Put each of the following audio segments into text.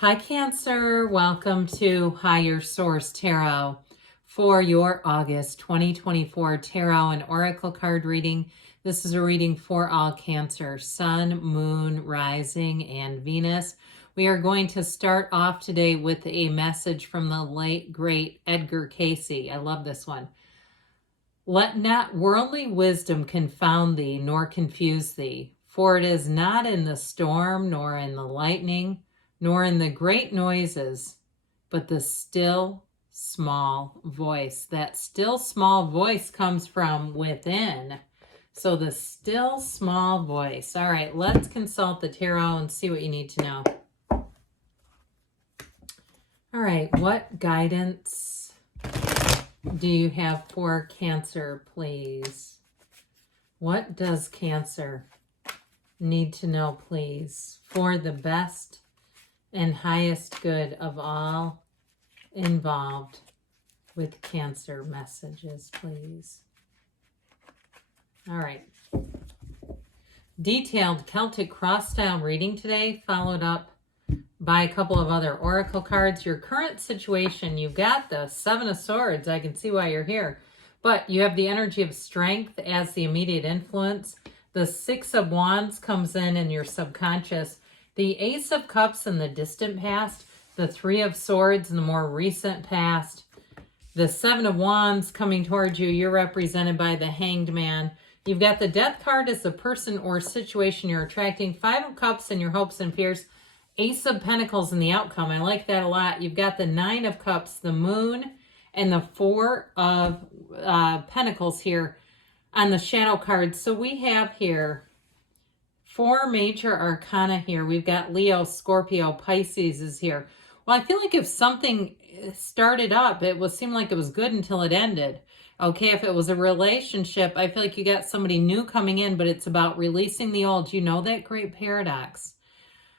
Hi, Cancer. Welcome to Higher Source Tarot for your August 2024 Tarot and Oracle card reading. This is a reading for all Cancer, Sun, Moon, Rising, and Venus. We are going to start off today with a message from the late, great Edgar Cayce. I love this one. Let not worldly wisdom confound thee, nor confuse thee, for it is not in the storm, nor in the lightning, nor in the great noises, but the still small voice. That still small voice comes from within. So the still small voice. All right, let's consult the tarot and see what you need to know. All right, what guidance do you have for Cancer, please? What does Cancer need to know, please, for the best and highest good of all involved with Cancer? Messages, please. All right. Detailed Celtic cross-style reading today, followed up by a couple of other oracle cards. Your current situation, you've got the Seven of Swords. I can see why you're here. But you have the energy of strength as the immediate influence. The Six of Wands comes in your subconscious. The Ace of Cups in the distant past, the Three of Swords in the more recent past, the Seven of Wands coming towards you, you're represented by the Hanged Man. You've got the Death card as the person or situation you're attracting, Five of Cups in your hopes and fears, Ace of Pentacles in the outcome. I like that a lot. You've got the Nine of Cups, the Moon, and the Four of Pentacles here on the shadow cards. So we have here four major arcana here. We've got Leo, Scorpio, Pisces is here. Well, I feel like if something started up, it would seem like it was good until it ended. Okay, if it was a relationship, I feel like you got somebody new coming in, but it's about releasing the old. You know that great paradox.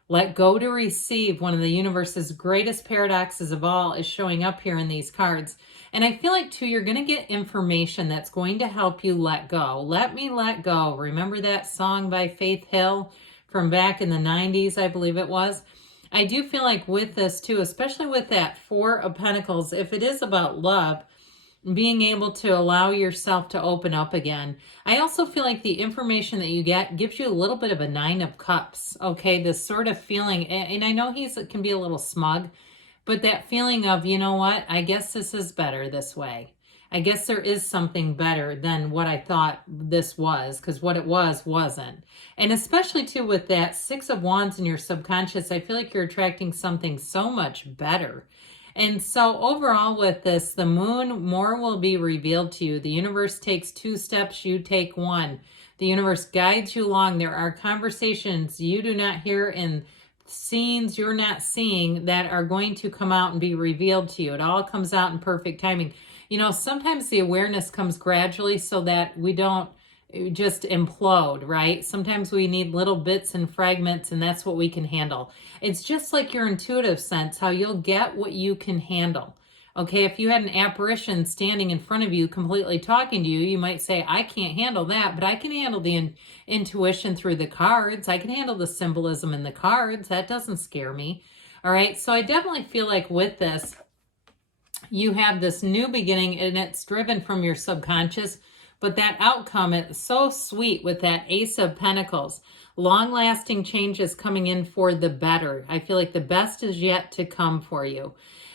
Let go to receive, one of the universe's greatest paradoxes of all, is showing up here in these cards. And I feel like, too, you're going to get information that's going to help you let go. Let me let go. Remember that song by Faith Hill from back in the 90s, I believe it was? I do feel like with this, too, especially with that Four of Pentacles, if it is about love, being able to allow yourself to open up again. I also feel like the information that you get gives you a little bit of a Nine of Cups, okay? This sort of feeling, and I know it can be a little smug, but that feeling of, you know what, I guess this is better this way. I guess there is something better than what I thought this was, because what it was wasn't. And especially, too, with that Six of Wands in your subconscious, I feel like you're attracting something so much better. And so overall with this, the moon, more will be revealed to you. The universe takes two steps, you take one. The universe guides you along. There are conversations you do not hear and scenes you're not seeing that are going to come out and be revealed to you. It all comes out in perfect timing. You know, sometimes the awareness comes gradually so that we don't just implode, right? Sometimes we need little bits and fragments, and that's what we can handle. It's just like your intuitive sense, how you'll get what you can handle. Okay, if you had an apparition standing in front of you completely talking to you, you might say, I can't handle that, but I can handle the intuition through the cards. I can handle the symbolism in the cards. That doesn't scare me. All right, so I definitely feel like with this, you have this new beginning, and it's driven from your subconscious. But that outcome is so sweet with that Ace of Pentacles. Long-lasting changes coming in for the better. I feel like the best is yet to come for you.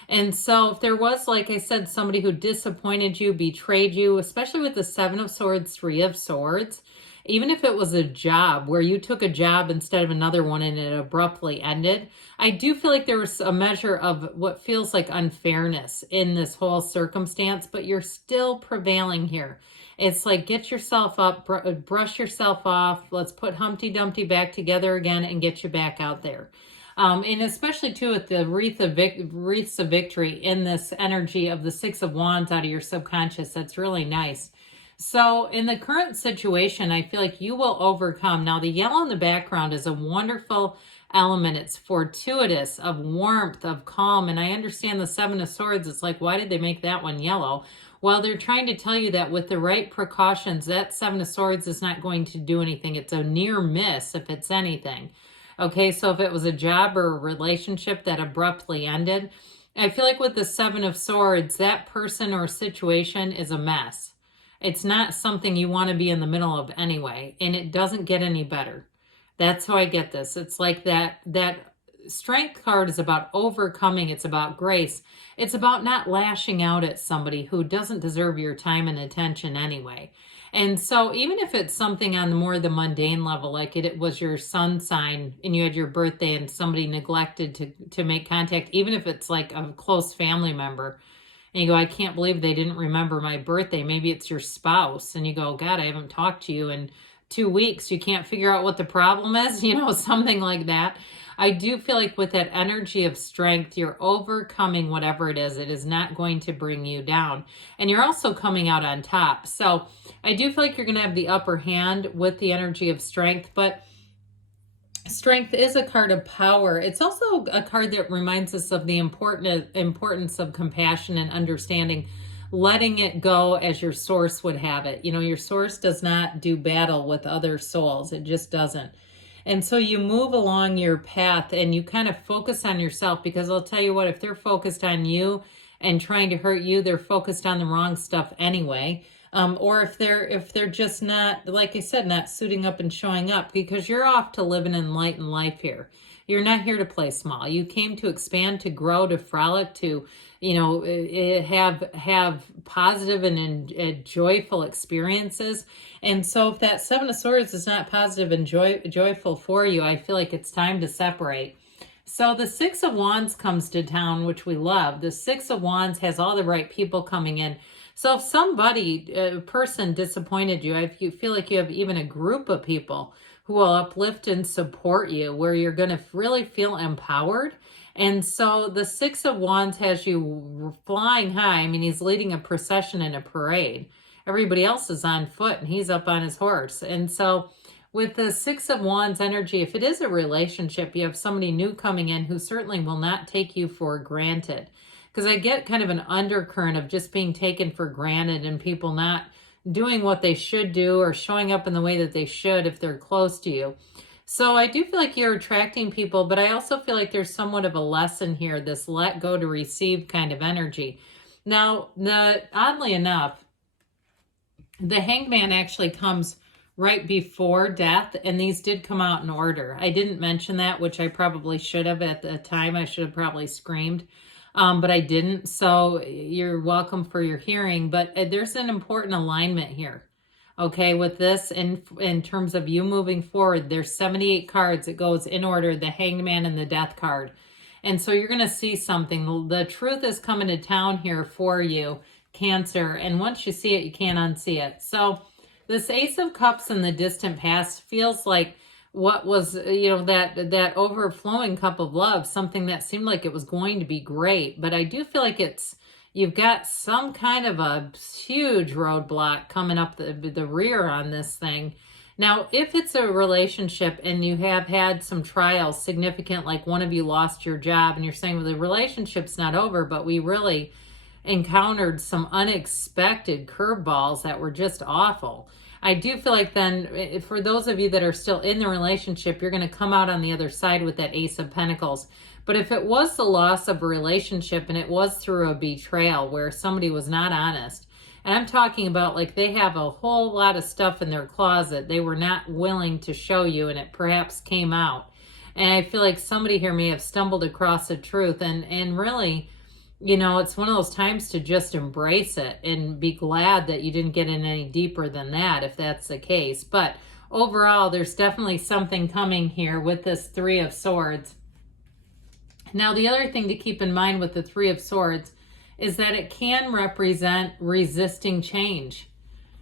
And so if there was, like I said, somebody who disappointed you, betrayed you, especially with the Seven of Swords, Three of Swords, even if it was a job where you took a job instead of another one and it abruptly ended, I do feel like there was a measure of what feels like unfairness in this whole circumstance, but you're still prevailing here. It's like, get yourself up, brush yourself off. Let's put Humpty Dumpty back together again and get you back out there. And especially, too, with the wreaths of victory in this energy of the Six of Wands out of your subconscious. That's really nice. So in the current situation, I feel like you will overcome. Now, the yellow in the background is a wonderful element. It's fortuitous, of warmth, of calm. And I understand the Seven of Swords. It's like, why did they make that one yellow? Well, they're trying to tell you that with the right precautions, that Seven of Swords is not going to do anything. It's a near miss if it's anything. Okay, so if it was a job or a relationship that abruptly ended, I feel like with the Seven of Swords, that person or situation is a mess. It's not something you want to be in the middle of anyway, and it doesn't get any better. That's how I get this. It's like that strength card is about overcoming, it's about grace. It's about not lashing out at somebody who doesn't deserve your time and attention anyway. And so even if it's something on the more the mundane level, like it was your sun sign and you had your birthday and somebody neglected to make contact, even if it's like a close family member, and you go, I can't believe they didn't remember my birthday. Maybe it's your spouse. And you go, God, I haven't talked to you in 2 weeks. You can't figure out what the problem is, something like that. I do feel like with that energy of strength, you're overcoming whatever it is. It is not going to bring you down. And you're also coming out on top. So I do feel like you're going to have the upper hand with the energy of strength, but strength is a card of power. It's also a card that reminds us of the importance of compassion and understanding, letting it go as your source would have it. Your source does not do battle with other souls. It just doesn't. And so you move along your path and you kind of focus on yourself, because I'll tell you what, if they're focused on you and trying to hurt you, they're focused on the wrong stuff anyway. Or if they're just not, like I said, not suiting up and showing up, because you're off to live an enlightened life here. You're not here to play small. You came to expand, to grow, to frolic, to, have positive and joyful experiences. And so if that Seven of Swords is not positive and joyful for you, I feel like it's time to separate. So the Six of Wands comes to town, which we love. The Six of Wands has all the right people coming in. So if somebody, a person disappointed you, if you feel like you have even a group of people who will uplift and support you, where you're going to really feel empowered. And so the Six of Wands has you flying high. I mean, he's leading a procession in a parade. Everybody else is on foot and he's up on his horse. And so with the Six of Wands energy, if it is a relationship, you have somebody new coming in who certainly will not take you for granted. Because I get kind of an undercurrent of just being taken for granted and people not doing what they should do or showing up in the way that they should if they're close to you. So I do feel like you're attracting people, but I also feel like there's somewhat of a lesson here, this let go to receive kind of energy. Now, oddly enough, the Hangman actually comes right before death, and these did come out in order. I didn't mention that, which I probably should have at the time. I should have probably screamed. But I didn't, so you're welcome for your hearing. But there's an important alignment here, okay, with this in terms of you moving forward. There's 78 cards. It goes in order, the Hangman and the Death card. And so you're going to see something. The truth is coming to town here for you, Cancer. And once you see it, you can't unsee it. So this Ace of Cups in the distant past feels like what was, that overflowing cup of love, something that seemed like it was going to be great. But I do feel like you've got some kind of a huge roadblock coming up the rear on this thing. Now, if it's a relationship and you have had some trials significant, like one of you lost your job and you're saying, well, the relationship's not over, but we really encountered some unexpected curveballs that were just awful. I do feel like then for those of you that are still in the relationship, you're going to come out on the other side with that Ace of Pentacles. But if it was the loss of a relationship and it was through a betrayal where somebody was not honest, and I'm talking about like they have a whole lot of stuff in their closet they were not willing to show you, and it perhaps came out. And I feel like somebody here may have stumbled across the truth and really, it's one of those times to just embrace it and be glad that you didn't get in any deeper than that, if that's the case. But overall, there's definitely something coming here with this Three of Swords. Now, the other thing to keep in mind with the Three of Swords is that it can represent resisting change.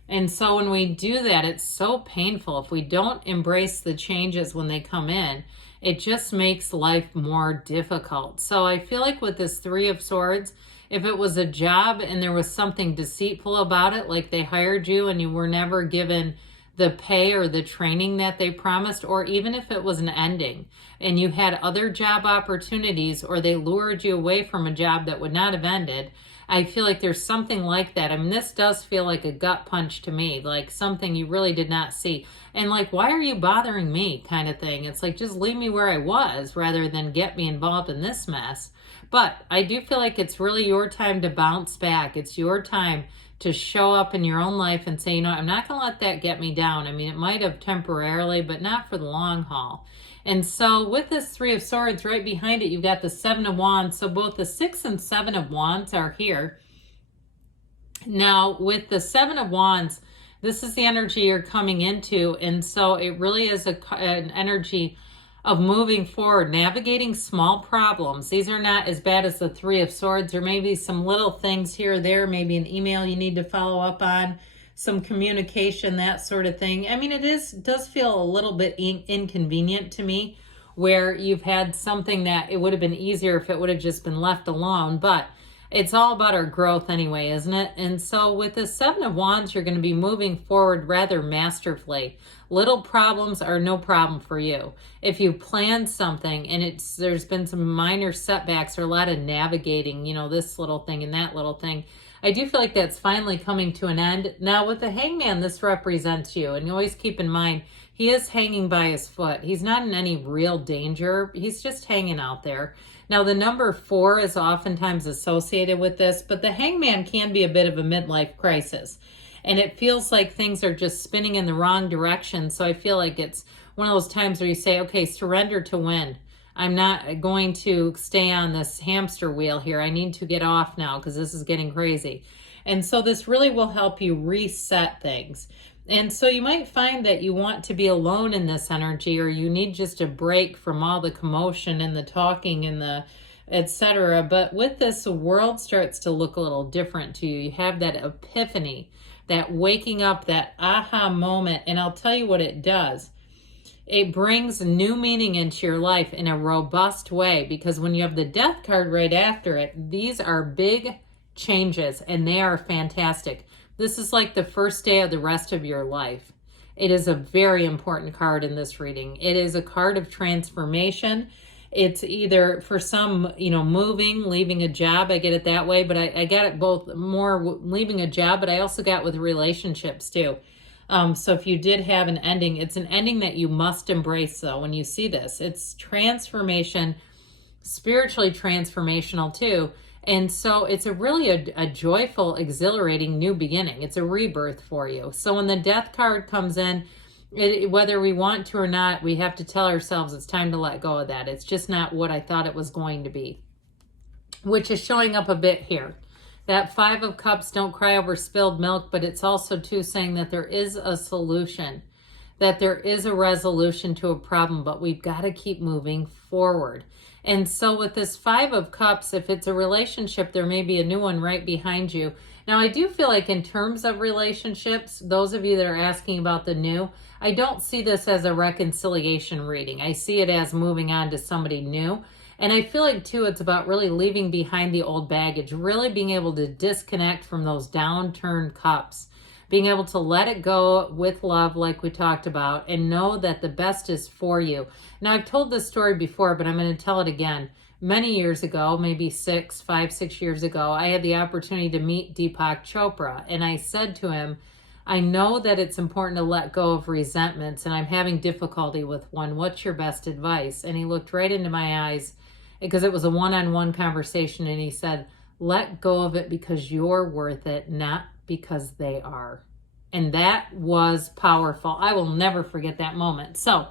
And so when we do that, it's so painful. If we don't embrace the changes when they come in, it just makes life more difficult. So I feel like with this Three of Swords, if it was a job and there was something deceitful about it, like they hired you and you were never given the pay or the training that they promised, or even if it was an ending and you had other job opportunities or they lured you away from a job that would not have ended, I feel like there's something like that. I mean, this does feel like a gut punch to me, like something you really did not see. And like, why are you bothering me kind of thing? It's like, just leave me where I was rather than get me involved in this mess. But I do feel like it's really your time to bounce back. It's your time to show up in your own life and say, you know, I'm not going to let that get me down. I mean, it might have temporarily, but not for the long haul. And so with this Three of Swords, right behind it, you've got the Seven of Wands. So both the Six and Seven of Wands are here. Now, with the Seven of Wands, this is the energy you're coming into. And so it really is an energy of moving forward, navigating small problems. These are not as bad as the Three of Swords. There may be some little things here or there, maybe an email you need to follow up on, some communication, that sort of thing. I mean, does feel a little bit inconvenient to me, where you've had something that it would have been easier if it would have just been left alone, but it's all about our growth anyway, isn't it? And so with the Seven of Wands, you're going to be moving forward rather masterfully. Little problems are no problem for you. If you plan something and there's been some minor setbacks or a lot of navigating, you know, this little thing and that little thing, I do feel like that's finally coming to an end. Now with the Hangman, this represents you. And you always keep in mind, he is hanging by his foot. He's not in any real danger. He's just hanging out there. Now the number 4 is oftentimes associated with this, but the Hangman can be a bit of a midlife crisis. And it feels like things are just spinning in the wrong direction. So I feel like it's one of those times where you say, okay, surrender to win. I'm not going to stay on this hamster wheel here. I need to get off now because this is getting crazy. And so this really will help you reset things. And so you might find that you want to be alone in this energy, or you need just a break from all the commotion and the talking and the etc. But with this, the world starts to look a little different to you. You have that epiphany, that waking up, that aha moment. And I'll tell you what it does. It brings new meaning into your life in a robust way, because when you have the Death card right after it, these are big changes and they are fantastic. This is like the first day of the rest of your life. It is a very important card in this reading. It is a card of transformation. It's either for some, you know, moving, leaving a job. I get it that way, but I get it both more leaving a job, but I also got with relationships too. So if you did have an ending, it's an ending that you must embrace though. When you see this, it's transformation, spiritually transformational too. And so it's a joyful, exhilarating new beginning. It's a rebirth for you. So when the Death card comes in, whether we want to or not, we have to tell ourselves it's time to let go of that. It's just not what I thought it was going to be, which is showing up a bit here. That Five of Cups, don't cry over spilled milk, but it's also too saying that there is a solution, that there is a resolution to a problem, but we've got to keep moving forward. And so with this Five of Cups, if it's a relationship, there may be a new one right behind you. Now, I do feel like in terms of relationships, those of you that are asking about the new, I don't see this as a reconciliation reading. I see it as moving on to somebody new. And I feel like, too, it's about really leaving behind the old baggage, really being able to disconnect from those downturned cups, being able to let it go with love like we talked about, and know that the best is for you. Now, I've told this story before, but I'm going to tell it again. Many years ago, maybe 5, 6 years ago, I had the opportunity to meet Deepak Chopra, and I said to him, I know that it's important to let go of resentments, and I'm having difficulty with one. What's your best advice? And he looked right into my eyes, because it was a one-on-one conversation, and he said, let go of it because you're worth it, not because they are. And that was powerful. I will never forget that moment. So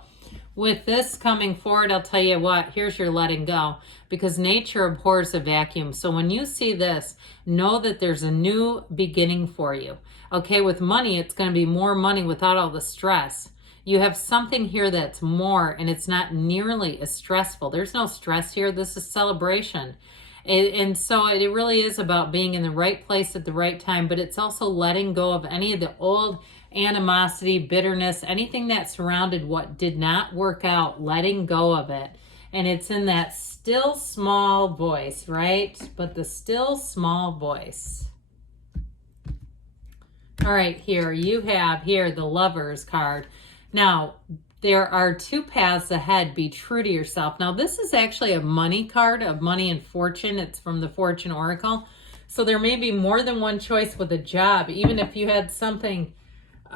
with this coming forward, I'll tell you what, here's your letting go, because nature abhors a vacuum. So when you see this, know that there's a new beginning for you. Okay, with money, it's going to be more money without all the stress. You have something here that's more, and it's not nearly as stressful. There's no stress here. This is celebration. And so it really is about being in the right place at the right time, but it's also letting go of any of the old animosity, bitterness, anything that surrounded what did not work out, letting go of it. And it's in that still small voice, right? But the still small voice. All right, here you have here the Lovers card. Now, there are 2 paths ahead. Be true to yourself. Now, this is actually a money card of money and fortune. It's from the Fortune Oracle. So there may be more than one choice with a job, even if you had something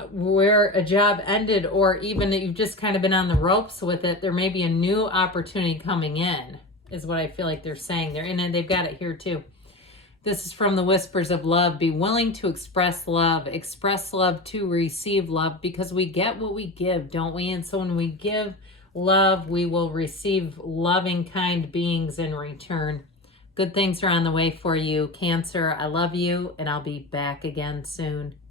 where a job ended, or even that you've just kind of been on the ropes with it. There may be a new opportunity coming in, is what I feel like they're saying there. And then they've got it here too. This is from the Whispers of Love. Be willing to express love to receive love, because we get what we give, don't we? And so when we give love, we will receive loving, kind beings in return. Good things are on the way for you, Cancer. I love you, and I'll be back again soon.